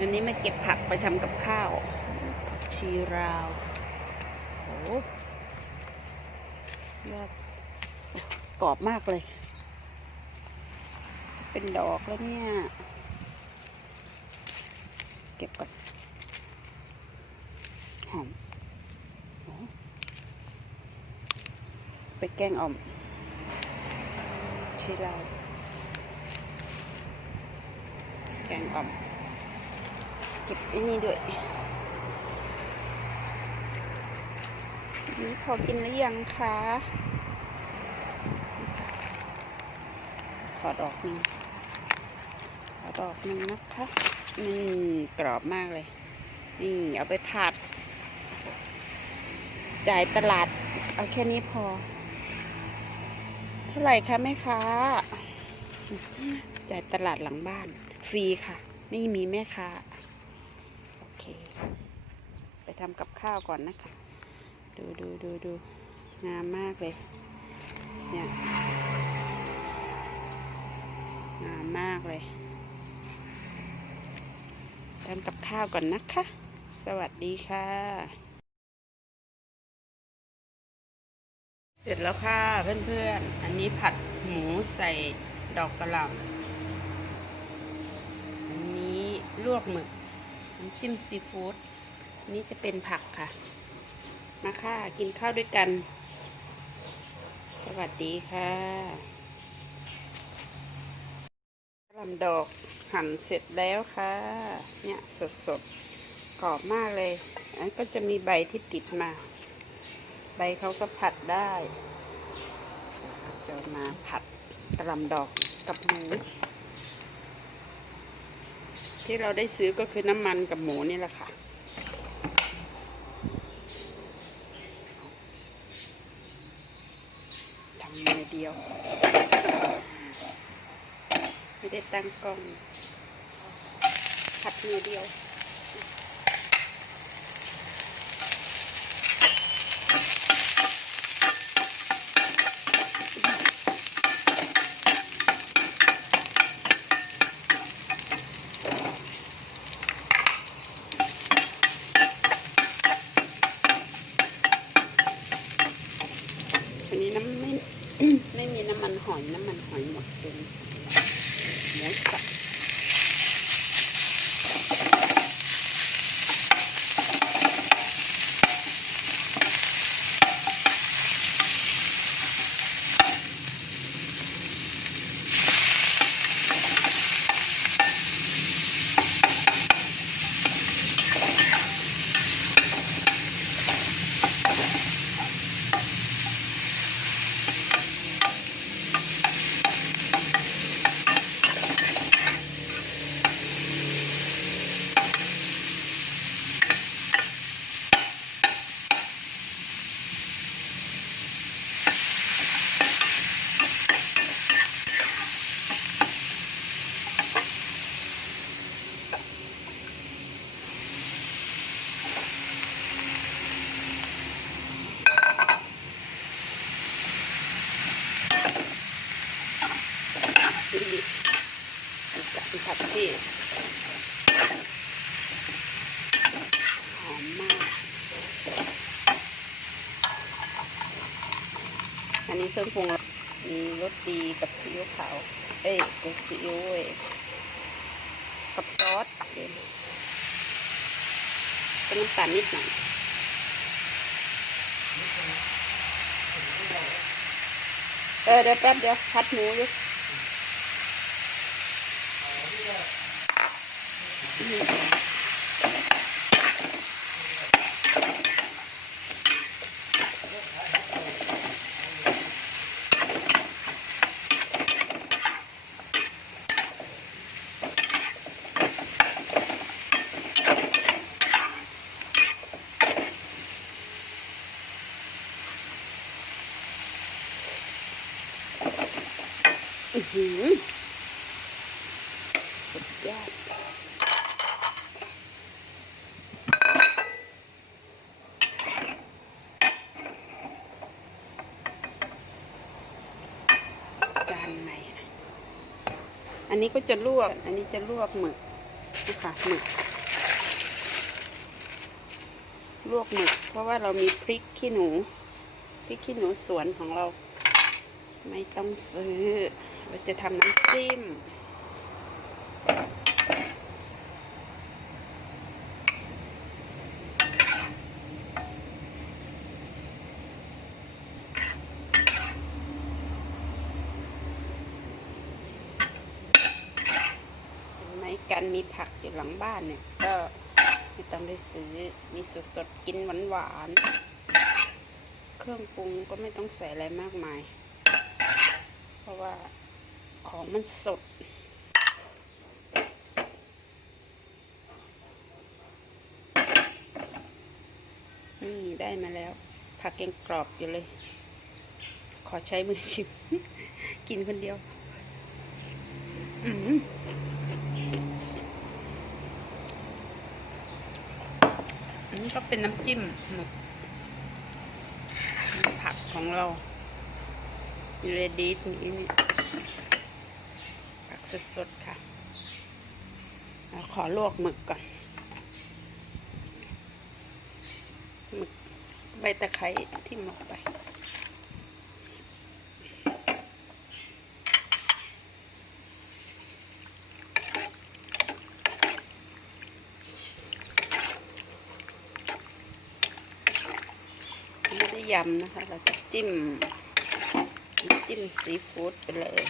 วันนี้มาเก็บผักไปทำกับข้าว ชีราวโอ้ยอดกรอบมากเลย เป็นดอกแล้วเนี่ย เก็บก่อนหอมอไปแกงอ่อม ชีราวแกงอ่อม เก็บนี่ด้วยนี่พอกินหรือยังคะขอดอกหนึ่งขอดอกหนึ่งนะคะนี่กรอบมากเลย นี่เอาไปผัด จ่ายตลาด เอาแค่นี้พอ เท่าไหร่คะแม่ค้าจ่ายตลาดหลังบ้าน ฟรีค่ะ ไม่มีแม่ค้า เค ไปทำกับข้าวก่อนนะคะ ดูดูดูดูงามมากเลย เนี่ย งามมากเลยทำกับข้าวก่อนนะคะ สวัสดีค่ะ เสร็จแล้วค่ะเพื่อนๆ อันนี้ผัดหมูใส่ดอกกระหล่ำอันนี้ลวกหมึก น้ำจิ้มซีฟู้ดนนี้จะเป็นผักค่ะ มาค่ะ กินข้าวด้วยกัน สวัสดีค่ะลำดอกหั่นเสร็จแล้วค่ะ เนี่ยสดสดๆกรอบมากเลยอันก็จะมีใบที่ติดมา ใบเขาก็ผัดได้จะมาผัดกระลำดอกกับหมู ที่เราได้ซื้อก็คือน้ำมันกับหมูนี่แหละค่ะทำมือเดียว ไม่ได้ตั้งกล้องทัดมือเดียว อันนี้น้ำไม่ ไม่มี น้ำมันหอยหมดเป็นหมูสับ ผัดที่หอมมาก อันนี้เครื่องปรุงมีรสดีกับซีอิ๊วขาว เอ้ยกับซีอิ๊วเว้ยกับซอสเดี๋ยวเป็นน้ำตาลนิดหน่อยเออเดี๋ยวแป๊บเดี๋ยวพัดหมูอยู่ อืมอื้อหือสุดยอด จา นนะอันนี้ก็จะลวก อันนี้จะลวกหมึกนะคะหมึก ลวกหมึก เพราะว่าเรามีพริกขี้หนู พริกขี้หนูสวนของเรา ไม่ต้องซื้อ เราจะทำน้ำจิ้ม เห็นไหม กันมีผักอยู่หลังบ้านเนี่ย ก็ไม่ต้องได้ซื้อมีสดๆกินหวานๆเครื่องปรุงก็ไม่ต้องใส่อะไรมากมาย เพราะว่าของมันสดนี่ได้มาแล้ว ผักยังกรอบอยู่เลย ขอใช้มือชิม กินคนเดียว อืม นี้ก็เป็นน้ำจิ้มหมึกผักของเราอยู่ในดีตนี้นี่ผักสดๆค่ะเราขอลวกหมึกก่อน หมึกใบตะไคร้ที่หมกไป ยำนะคะ เราจะจิ้ม จิ้มซีฟู้ดไปเลย